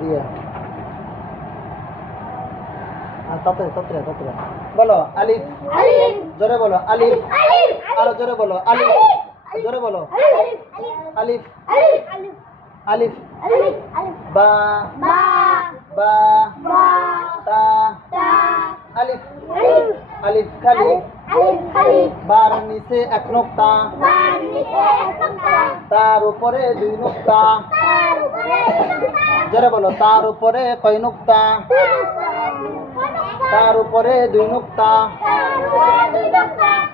দিয়া তত্রে বলো আলিফ জোরে বলো আলিফ আরো জোরে বলো আলিফ জোরে বলো আলিফ আলিফ বা বা তা আলিফ আলিফ খালি বার নিচে এক নোক্তা তার উপরে দুই নোক্তা জোরে বলো তার উপরে কয় নোক্তা তার উপরে দুই নোক্তা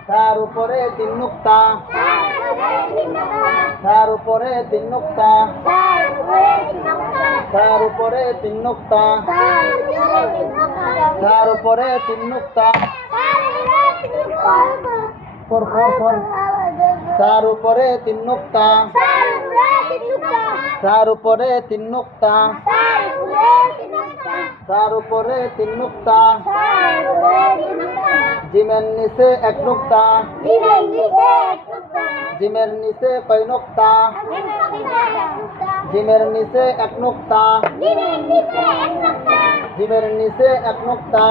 তার উপরে তিন নোক্তা তার উপরে তিন নোক্তা তার উপরে তিন নোক্তা তার উপরে তিন নোক্তা তার উপরে তিন নোক্তা তার উপরে তিন নোক্তা তার উপরে তিন নোক্তা জিমের নিচে এক নোক্তা জিমের নিচে কয় নোক্তা জিমের নিচে এক নোক্তা জিমের নিচে এক নোক্তা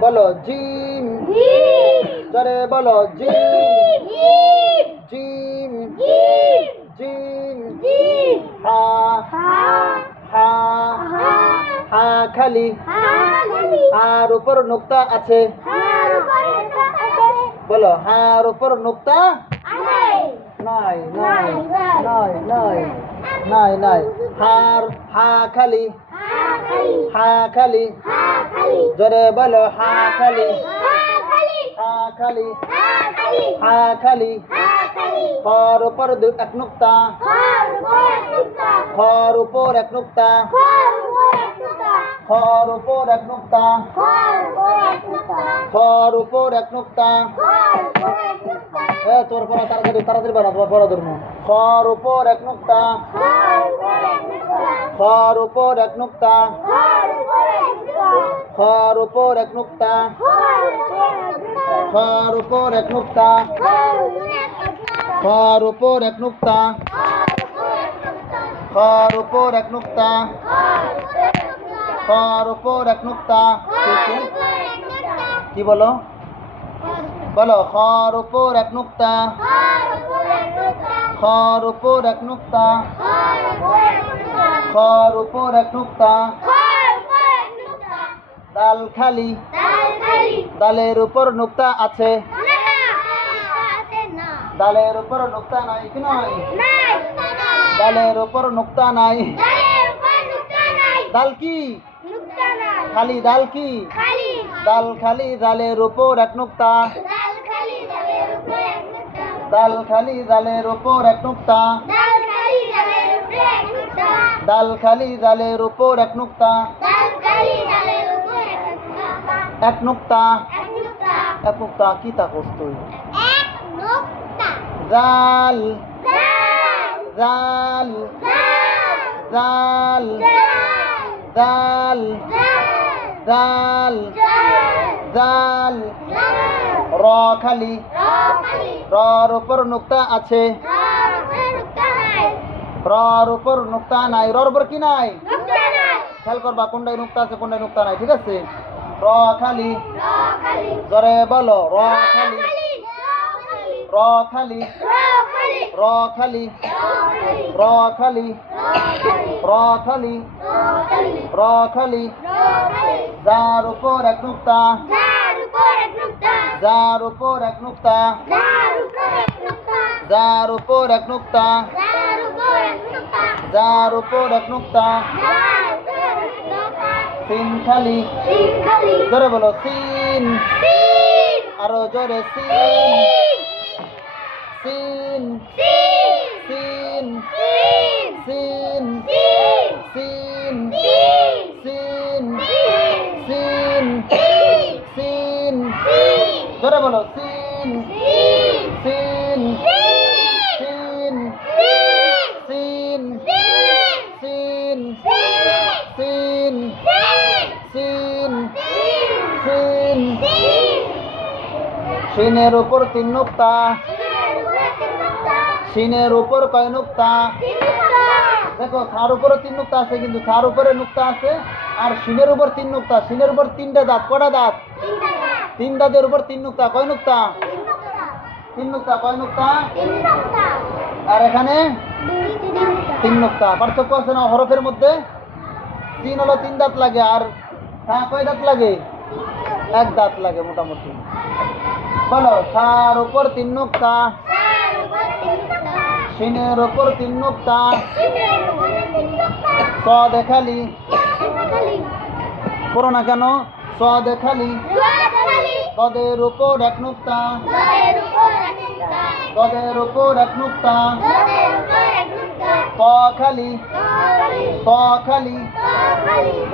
বলো জিম জোরে বলো জিম জিম জিম হা হা হা খালি হার উপর নোক্তা আছে বলো হার উপর নোক্তা নাই নাই নাই নাই নাই নাই হার হা খালি হা খালি জোরে বলো হা খালি হা খালি হা খালি খর উপর এক নোক্তা খর উপর এক নোক্তা খর উপর এক নোক্তা খর উপর এক নোক্তা তোর পড়া তাড়াতাড়ি তাড়াতাড়ি বাড়া তোমার পড়া ধর্ম খর উপর এক নোক্তা খর উপর এক নোক্তা খর উপর এক নোক্তা খর উপর এক নোক্তা খর উপর এক নোক্তা খর উপর এক নোক্তা খর উপর এক নোক্তা কি বলো বলো খর উপর এক নোক্তা খর উপর এক নোক্তা খর উপর এক নোক্তা দাল খালি দালের উপর নোক্তা আছে দালের উপর নোক্তা নাই কি নয় দালের উপর নোক্তা নাই দাল কি খালি দাল কি দাল খালি দালের উপর এক নোক্তা দাল খালি দালের উপর এক নোক্তা দাল খালি দালের উপর এক নোক্তা এক নোক্তা এক নোক্তা কি তা কষ্টই জাল জাল জাল জাল জাল জাল র খালি রর উপর নোক্তা আছে রর উপর নোক্তা নাই রর উপর কি নাই খেয়াল করবা কোনটাই নোক্তা আছে কোনটাই নোক্তা নাই ঠিক আছে র খালি জোরে বলো র খালি র খালি র খালি র খালি র খালি র খালি যার উপর এক নোক্তা যার উপর এক নোক্তা যার উপর এক নোক্তা যার উপর এক নোক্তা সিন খালি জোরে বলো সিন আরো জোরে সিন সিন সিন বলো সিন সিন সিন সিন সিন সিন সিন সিন সিনের উপর 3 নুক্তা সিনের উপর কয় নুক্তা দেখো তার উপরে 3 নুক্তা আছে কিন্তু তার উপরে নুক্তা আছে আর সিনের উপর 3 নুক্তা সিনের উপর 3টা দাঁত কয়টা দাঁত 3 দাঁতের উপর 3 নুক্তা কয় নুক্তা 3 নুক্তা কয় নুক্তা আর এখানে 3 নুক্তা পার্থক্য আছে না হরফের মধ্যে সিন হলো 3 দাঁত লাগে আর হ্যাঁ কয় দাঁত লাগে 1 দাঁত লাগে মোটামুটি বলো তার উপর 3 নুক্তা সিনের উপর 3 নুক্তা স দেখালি পড়ো না কেন স দেখালি দদের উপর 1 নুক্তা দদের উপর 1 নুক্তা ত খালি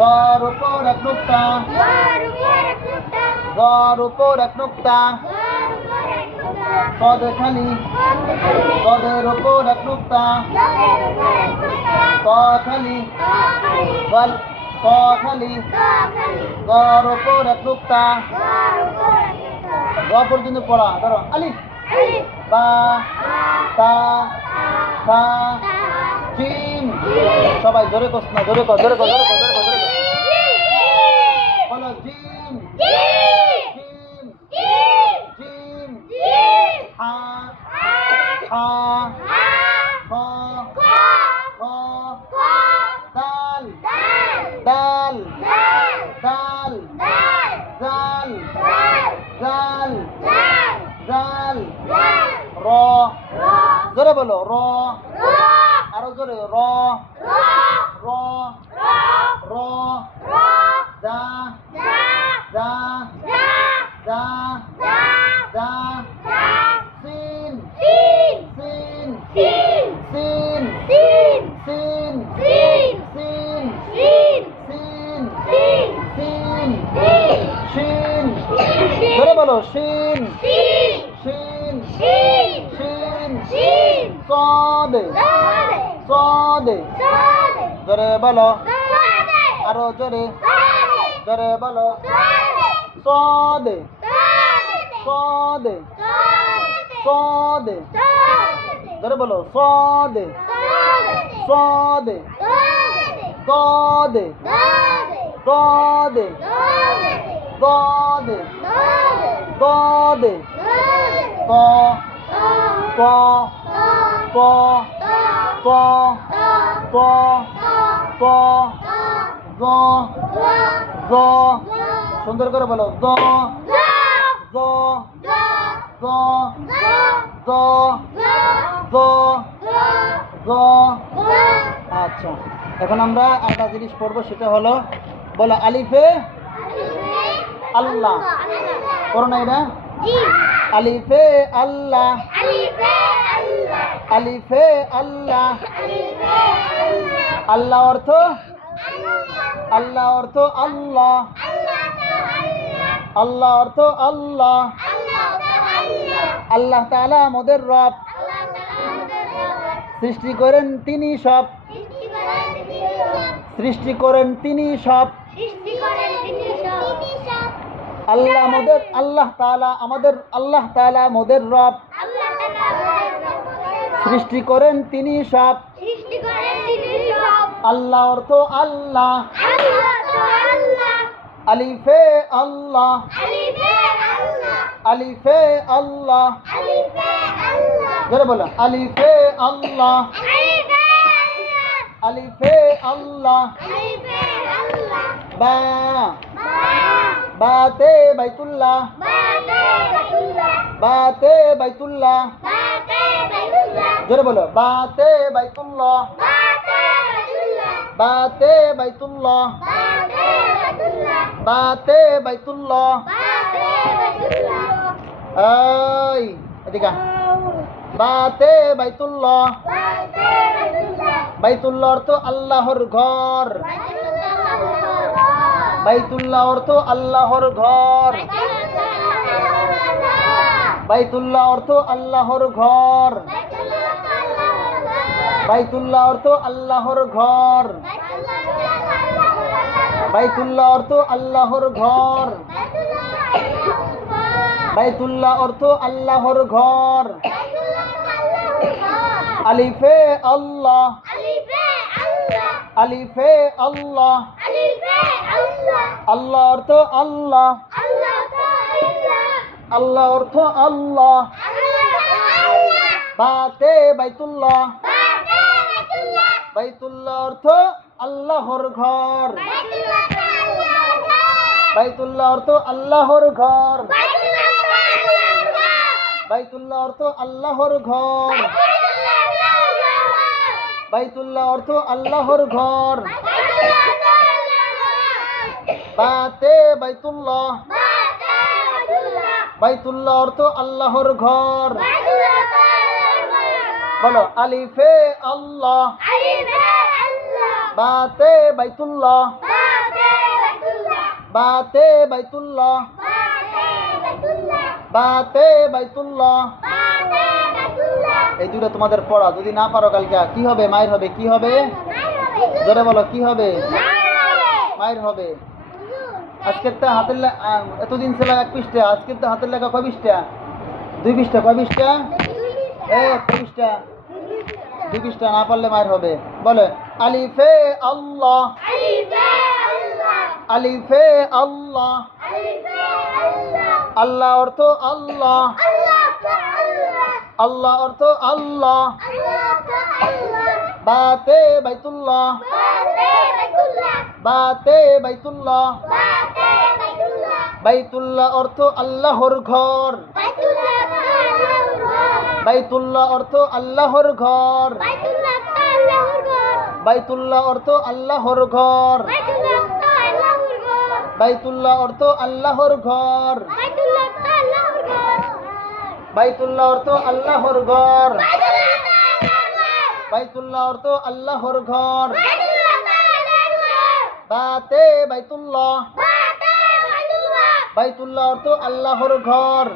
গর উপর 1 নুক্তা গর উপর 1 নুক্তা স দেখালি দদের উপর 1 নুক্তা ত খালি গল ত খালি গর উপর 1 নুক্তা গ পর্যন্ত পড়া ধরো আলিফ বা তা থা জিম সবাই জোরে কস না জোরে কর বলো জিম জিম জিম হা হা খ খ দাল দাল দাল জাল জাল জাল র জোরে বলো র আরো জোরে র র র যা যা যা যা সিন সিন সিন সিন সিন সিন সিন শিন জোরে বলো শিন শিন শিন صاد صاد জোরে বলো আরো জোরে জোরে বলো صاد صاد صاد জোরে বলো صاد صاد ضاد ضاد ضاد ضاد ط ط ط ط ط ط জ জ সুন্দর করে বলো জ জ জ জ জ জ আচ্ছা এখন আমরা একটা জিনিস পড়বো সেটা হলো বলো আলিফে আল্লাহ পড়ো না এটা আলিফে আল্লাহ আলিফে আল্লাহ আল্লাহ অর্থ আল্লাহ অর্থ আল্লাহ আল্লাহ অর্থ আল্লাহ আল্লাহ তাআলা আমাদের রব সৃষ্টি করেন তিনি সব সৃষ্টি করেন তিনি সব আল্লাহ আমাদের আল্লাহ তাআলা আমাদের আল্লাহ তাআলা আমাদের রব সৃষ্টি করেন তিনি সব আল্লাহ অর্থ আল্লাহ আলিফে আল্লাহ আলিফে আল্লাহ জোরে বলো আলিফে আল্লাহ আলিফে আল্লাহ বা বাতে বাইতুল্লাহ বাতে বাইতুল্লাহ জোরে বলো বাতে বাইতুল্লাহ বাতে বাইতুল্লাহ বাতে বাইতুল্লাহ এই এদিকে বাতে বাইতুল্লাহ বাইতুল্লাহ অর্থ আল্লাহর ঘর বাইতুল্লাহ অর্থ আল্লাহর ঘর বাইতুল্লাহ অর্থ আল্লাহর ঘর। বাইতুল্লাহ অর্থ আল্লাহর ঘর। বাইতুল্লাহ অর্থ আল্লাহর ঘর। বাইতুল্লাহ অর্থ আল্লাহর ঘর। আলিফে আল্লাহ। আলিফে আল্লাহ। আল্লাহ অর্থ আল্লাহ। আল্লাহ অর্থ আল্লাহ। বাতে বাইতুল্লাহ। বাইতুল্লাহ অর্থ আল্লাহর ঘর। বাইতুল্লাহ অর্থ আল্লাহর ঘর। বাইতুল্লাহ অর্থ আল্লাহর ঘর। বাইতুল্লাহ অর্থ আল্লাহর ঘর। বাতে বাইতুল্লাহ। বাইতুল্লাহ অর্থ আল্লাহর ঘর। বলো আলিফে আল্লাহ। বাতে বাইতুল্লাহ। বাতে বাইতুল্লাহ। বাতে বাইতুল্লাহ। এই দুটো তোমাদের পড়া, যদি না পারো কালকে কি হবে? মায়ের হবে। কি হবে? জোরে বলো কি হবে? মায়ের হবে। আজকের তো হাতের এতদিন ছিল 1 পৃষ্ঠা, আজকের তো হাতের লেখা কয় পৃষ্ঠা? 2 পৃষ্ঠা। কয় পৃষ্ঠা? 1 পৃষ্ঠা। 2 পৃষ্ঠা না পারলে মায়ের হবে। বলে আলিফে আল্লাহ। আলিফে আল্লাহ। আল্লাহ অর্থ আল্লাহ। আল্লাহ অর্থ আল্লাহ। বাতে বাইতুল্লাহ। বাতে বাইতুল্লাহ। বাইতুল্লাহ অর্থ আল্লাহর ঘর। বাইতুল্লাহ অর্থ আল্লাহর ঘর। বাইতুল্লাহ অর্থ আল্লাহর ঘর। বাইতুল্লাহ অর্থ আল্লাহর ঘর। বাইতুল্লাহ অর্থ আল্লাহর ঘর। বাইতুল্লাহ অর্থ আল্লাহর ঘর। বাতে বাইতুল্লাহ। বাইতুল্লাহ অর্থ আল্লাহর ঘর।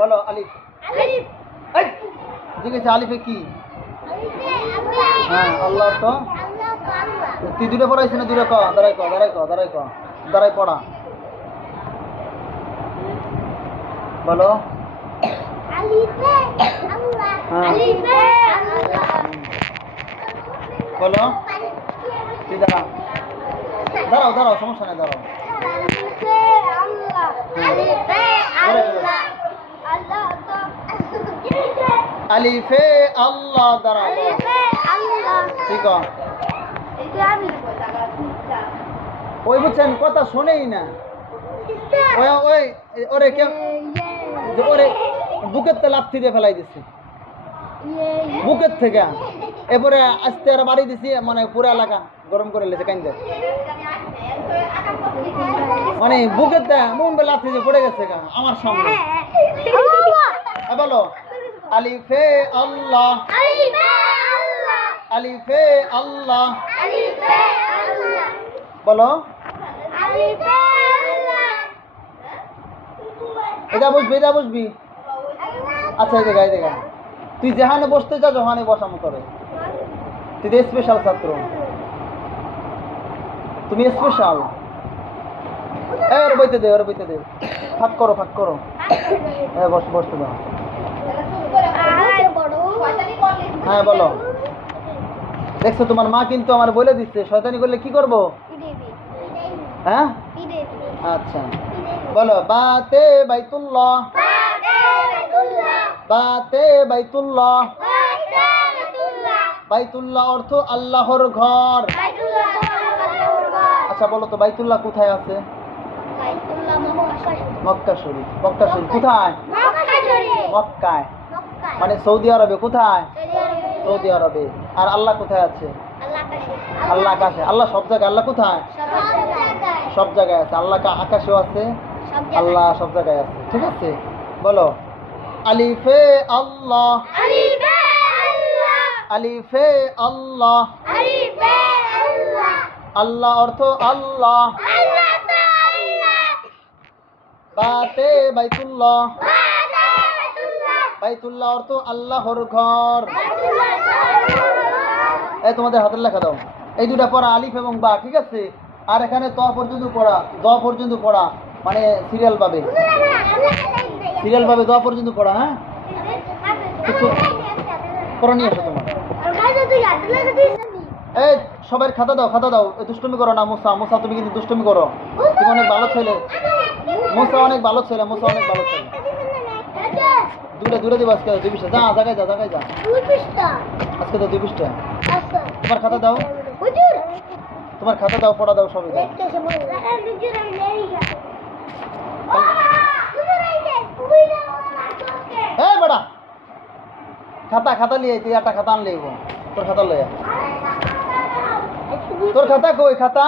বলো আলিফ। জিজ্ঞেস আলিফে কি? হ্যাঁ আল্লাহ অর্থ। তুই দুটো পড়াইছি না? দুটো ক দাঁড়াই ক দাঁড়াই ক দাঁড়াই ক দাঁড়াই পড়া। বলো বলো তুই দাঁড়া। দাঁড়াও দাঁড়াও, সমস্যা নেই, দাঁড়াও। আলিফে আল্লাহ। দাঁড়াও ঠিক আছে। ওই বুঝছেন কথা শোনেই না। ওই ওরে কে ওরে বুকের তে লাথি দিয়ে ফেলাই দিচ্ছে বুকের থেকে। এরপরে আস্তে আর বাড়ি দিছি, মানে পুরো এলাকা গরম করে লেছে কাইন্দে। মানে বুকের তে মন বে লাথি দিয়ে পড়ে গেছে আমার সামনে। বলো আলিফে আল্লাহ। আলিফে আল্লাহ। বলো এটা বুঝবি, এটা বুঝবি। আচ্ছা এই দেখা তুই যেখানে বসতে যা, ওখানে বসানো করে। তুই তো স্পেশাল ছাত্র, তুমি স্পেশাল। ওর বইতে দে, ওর বইতে দে। ফাঁক করো, ফাঁক করো। হ্যাঁ বসতে দাও। হ্যাঁ বলো। দেখছো তোমার মা কিন্তু আমার বলে দিচ্ছে শয়তানি করলে কি করবো। হ্যাঁ আচ্ছা বলো বাতে বাইতুল্লাহ। বাতে বাইতুল্লাহ। বাইতুল্লাহ অর্থ আল্লাহর ঘর। আচ্ছা বলো তো বাইতুল্লাহ কোথায় আছে? মক্কা শরীফ। মক্কা শরীফ কোথায়? মক্কায়, মানে সৌদি আরবে। কোথায়? সৌদি আরবে। আর আল্লাহ কোথায় আছে? আল্লাহ আকাশে। আল্লাহ সব জায়গায়। আল্লাহ কোথায়? সব জায়গায় আছে। আল্লাহ আকাশেও আছে, আল্লাহ সব জায়গায় আছে। ঠিক আছে বলো আলিফে আল্লাহ। আলিফে আল্লাহ। আল্লাহ অর্থ আল্লাহ। বাতে বাইতুল্লাহ। বাইতুল্লাহ অর্থ আল্লাহর ঘর। এই তোমাদের হাতের লেখা দাও। এই দুটা পড়া আলিফ এবং বা, ঠিক আছে? আর এখানে ত পর্যন্ত পড়া, দ পর্যন্ত পড়া, মানে সিরিয়াল পাবে, সিরিয়াল পাবে, দ পর্যন্ত পড়া। হ্যাঁ, পড়া নিয়ে আসো তোমার। এই সবাই খাতা দাও, খাতা দাও। দুষ্টুমি করো না মুসা, মুসা তুমি কিন্তু দুষ্টুমি করো। তুমি অনেক ভালো ছেলে, মুসা অনেক ভালো ছেলে, মুসা অনেক ভালো ছেলে। দূরে দিব আজকে 2 পৃষ্ঠা। যা জায়গায় যা, জায়গায় যা। আজকে তো 2 পৃষ্ঠা। তোমার খাতা দাও, তোমার খাতা দাও, পড়া দাও, সবই দাও। এই বেটা, খাতা খাতা লিয়ে তুই একটা খাতা আনলে তোর খাতা লইয়া। তোর খাতা কই? খাতা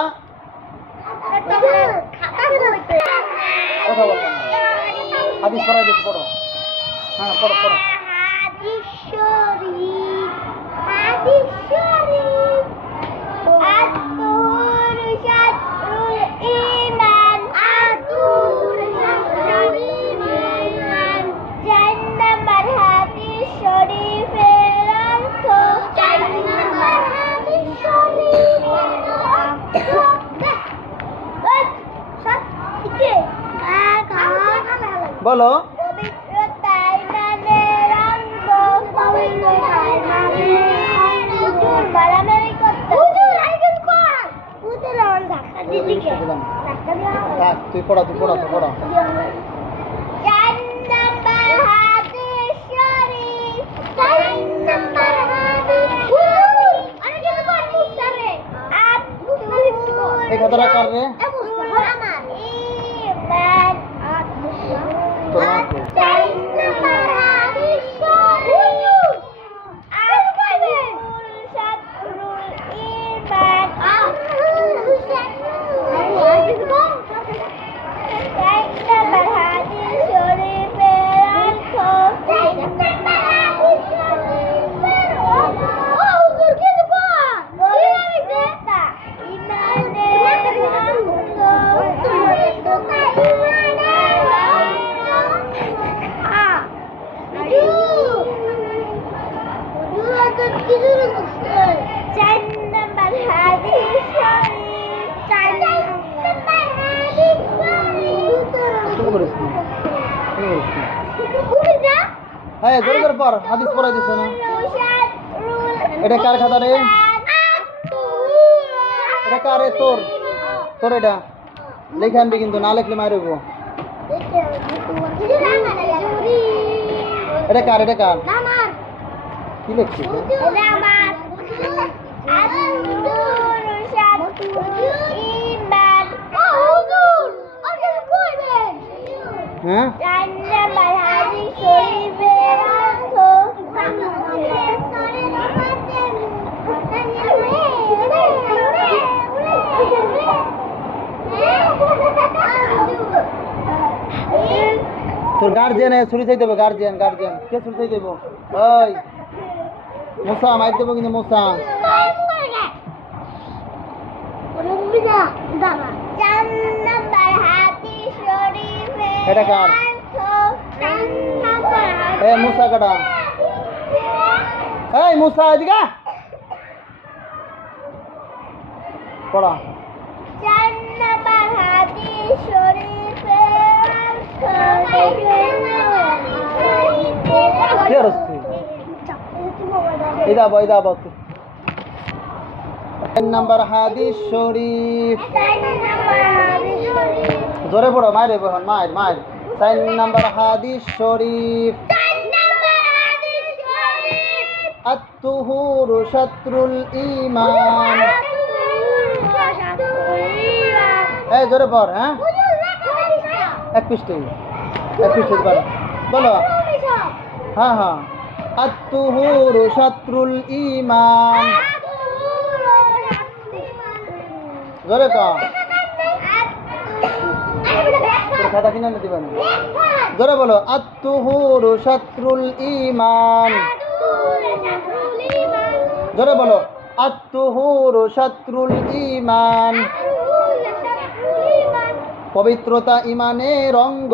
কথা বলতাম না। হাদিস পড়াই দিস, পড়ো। হ্যাঁ পড়ো পড়ো। বলো। তুই পড়া, তুই পড়া, তুই পড়া। এই খাতাটা কার রে? হ্যাঁ জোরে জোরে পড়, হাদিস পড়াই দিছে না। এটা কার খাতা রে? এটা কার রে? তোর, তোর এটা লেখা আনবি, কিন্তু না লিখলে মারব। এটা কার? এটা কার? কি লিখছিস? হ্যাঁ তোর গার্জিয়ান ছুরি চাই দেবো। গার্জিয়ান, গার্জিয়ান কে ছুরি চাই দেবো? ওই মুসা মাইক দেবো কিন্তু। মুসা এটা কার? এ মুসা কাটা। এই মুসা এদিকে পড়া। নাম্বার হাদিস শরীফ। জোরে পড়ো, মায়ের বহন, মায়ের মায়ের। 4 নাম্বার হাদিস শরীফ। আত-তুহুরু শাতরুল ঈমান। এই জোরে পড়। হ্যাঁ 1 পৃষ্ঠা, 1 পৃষ্ঠা পড়ো। বলো। হ্যাঁ হ্যাঁ। আত-তুহুরু শাতরুল ঈমান। জোরে কও। খাতা কিনে নিতে পারো। জোরে বলো। আত-তুহুরু শাতরুল ঈমান। জোরে বলো। আত-তুহুরু শাতরুল ঈমান। পবিত্রতা ইমানের অঙ্গ।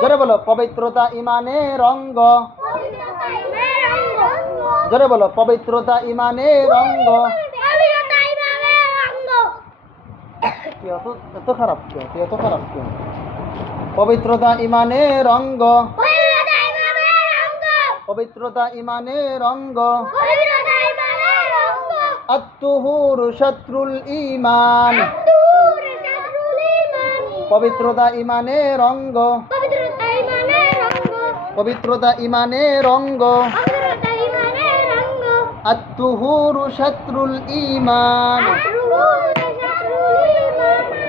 জোরে বলো, পবিত্রতা ইমানের অঙ্গ। জোরে বলো, পবিত্রতা ইমানের অঙ্গ। এত খারাপ কেউ, এত খারাপ কেউ? পবিত্রতা ইমানের অঙ্গ। পবিত্রতা ইমানের অঙ্গ। আত-তুহুরু শাত্রুল ঈমান। পবিত্রতা ইমানের অঙ্গ। পবিত্রতা ইমানের অঙ্গ। আত-তুহুরু শাত্রুল ঈমান।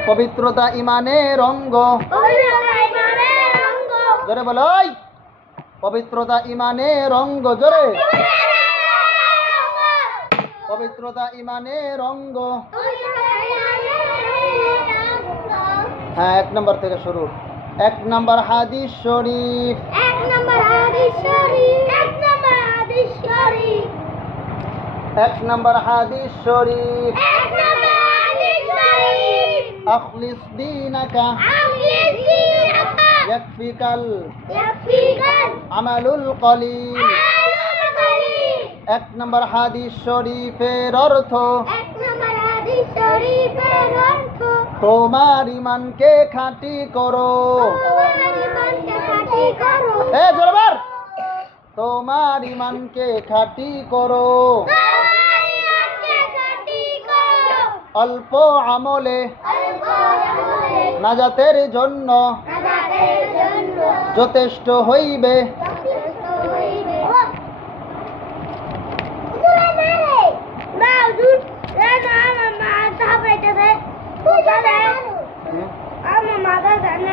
পবিত্রতা ইমানের অঙ্গ। জোরে বলো, পবিত্রতা ইমানের অঙ্গ। জোরে, পবিত্রতা ইমানের অঙ্গ। হ্যাঁ, 1 নম্বর থেকে শুরু। 1 নম্বর হাদিস শরীফ। 1 নম্বর হাদিস শরীফ। আখলিস দীনাকা ইয়াকফিকাল আমালুল কলিল। 1 নম্বর হাদিস শরীফের অর্থ, তোমার ইমানকে খাঁটি করো। জোরবার, তোমার ইমানকে খাঁটি করো। অল্প আমলে নাজাতের জন্য যথেষ্ট হইবে।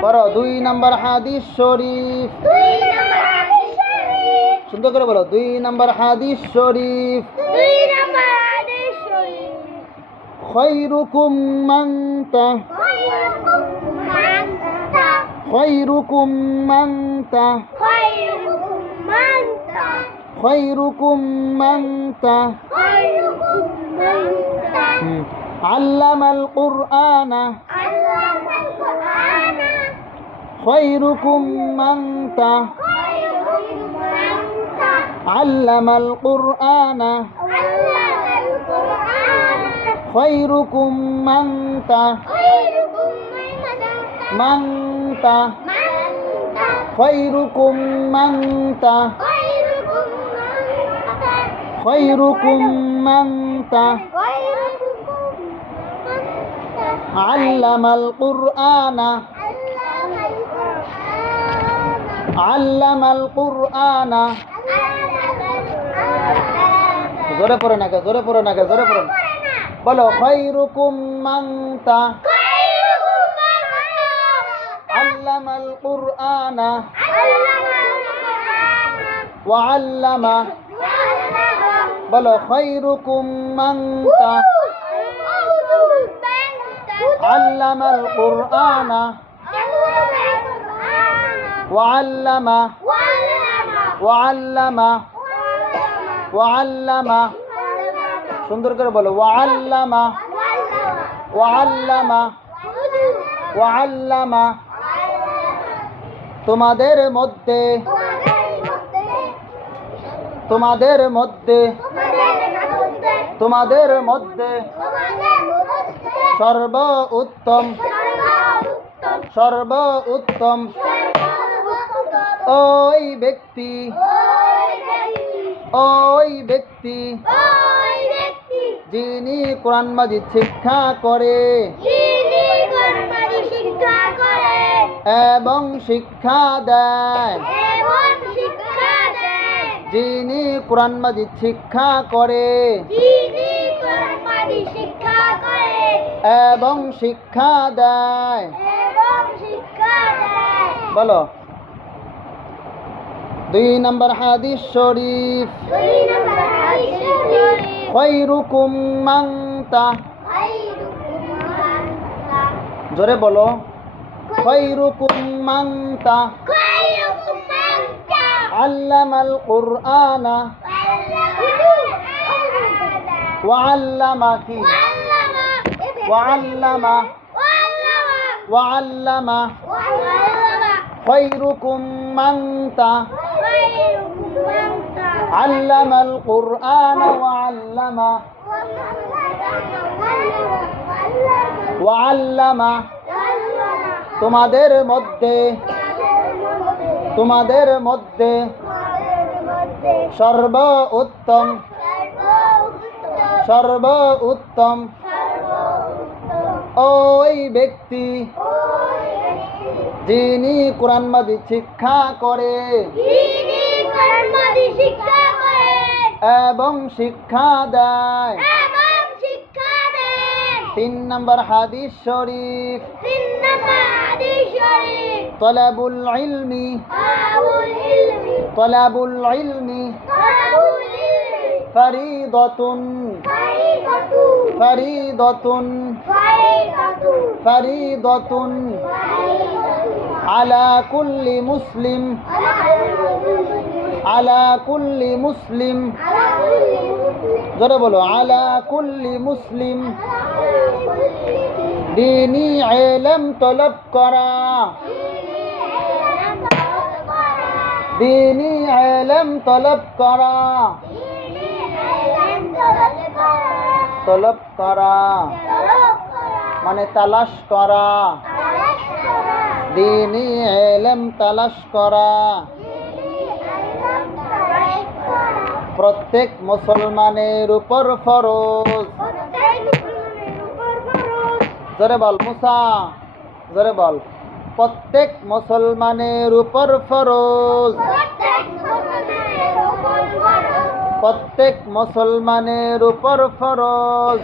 বড় 2 নম্বর হাদিস শরীফ। সুন্দর করে বলো, 2 নম্বর হাদিস শরীফ। খৈরুকুম মান খৈরুকুম মান খৈরুকুম মান আল্লামাল কুরআনা। খৈরুকুম মান আল্লামাল কুরআনা। খৈরুকুম মান খৈরুকুম মান খৈরুকুম মান আল্লামাল কুরআনা। আল্লামাল কুরআনা। জোরে পড়ো না, জোরে পড়ো না, জোরে পড়ো না। বলো, খৈরুকুম মান আল্লামাল কুরআনা ওয়া আল্লামা। বলো, খৈরুকুম মান আল্লামাল কুরআনা ওয়া আল্লামা ওয়া আল্লামা ওয়া আল্লামা। সুন্দর করে বলো, ওয়া আল্লামা ওয়া আল্লামা ওয়া আল্লামা। তোমাদের মধ্যে তোমাদের মধ্যে তোমাদের মধ্যে সর্ব উত্তম ওই ব্যক্তি যিনি কোরআন মাজিদ শিক্ষা করে এবং শিক্ষা দেয়। যিনি কোরআন মাজিদ শিক্ষা করে এবং শিক্ষা দেয়। বলো, 2 নম্বর হাদিস শরীফ। খৈরুকুম মান জোরে বলো, খৈরুকুম মান আল্লামাল কুরআনা ওয়া আল্লামা কি ওয়াল্লামা ওয়াল্লামা খায়রুকুম মান আল্লামাল কুরআন ওয়াল্লামা ওয়াল্লামা তোমাদের মধ্যে সর্বোত্তম ওই ব্যক্তি যিনি কোরআন মাজিদ শিক্ষা করে এবং শিক্ষা দেয়। 3 নম্বর হাদিস শরীফ তলাবুল ইলমি ফরিদাতুন আলা কুল্লি মুসলিম জোরে বলো, আলা কুল্লি মুসলিম দীনি ইলম তলব করা, দীনি ইলম তলব করা, তলব করা মানে তালাশ করা, দীনি ইলম তালাশ করা প্রত্যেক মুসলমানের উপর ফরজ। জোরে বল মুসা, জোরে বল, প্রত্যেক মুসলমানের উপর ফরজ, প্রত্যেক মুসলমানের উপর ফরজ।